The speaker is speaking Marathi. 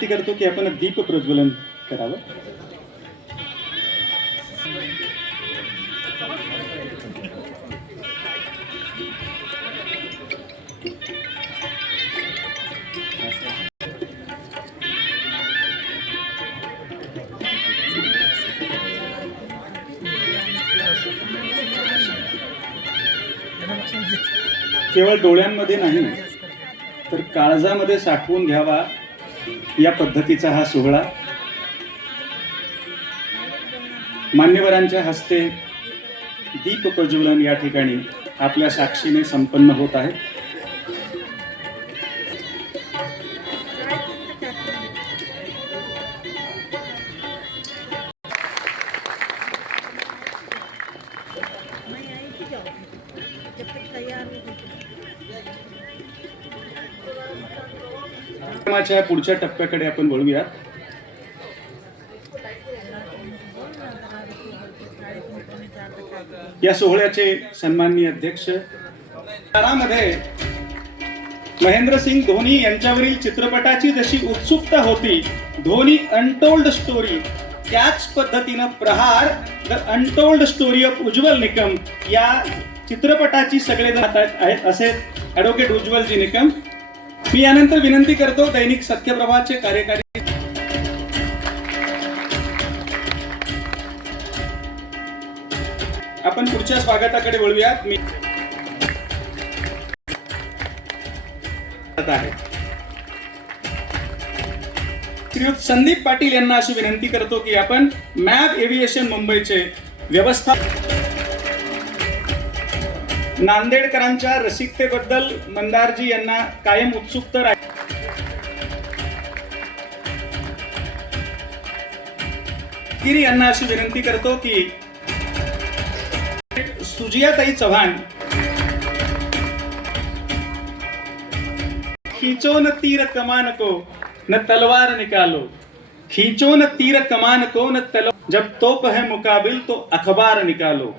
ती करतो की आपण दीप प्रज्वलन करावं. केवळ डोळ्यांमध्ये नाही तर काळजामध्ये साठवून घ्यावा या पद्धतीचा हा सोहळा मान्यवरांच्या हस्ते दीप प्रज्वलन या ठिकाणी आपल्या साक्षीने संपन्न होत आहे. कार्यक्रमाच्या पुढच्या टप्प्याकडे आपण वळूया. या सोहळ्याचे सन्माननीय अध्यक्ष मध्ये महेंद्रसिंग धोनी यांच्यावरील चित्रपटाची जशी उत्सुकता होती, धोनी अनटोल्ड स्टोरी, त्याच पद्धतीनं प्रहार the untold story of Ujjwal Nikam या चित्रपटाची सगळे आहेत असे ॲडव्होकेट उज्ज्वलजी निकम. मी यानंतर विनंती करतो दैनिक सत्यप्रभाचे कार्यकारी आपण पुढच्या स्वागताकडे वळूयात. मी श्रीयुत संदीप पाटील यांना अशी विनंती करतो की आपण मॅब एव्हिएशन मुंबईचे व्यवस्थापक नांदेडकरांच्या रसिकतेबद्दल मंदारजी यांना कायम उत्सुकता गिरी यांना अशी विनंती करतो की सुजियाताई चव्हाण खींचो न तीर कमान को न तलवार निकालो, खींचो न तीर कमान को न तलवार, जब तोप है मुकाबिल तो अखबार निकालो.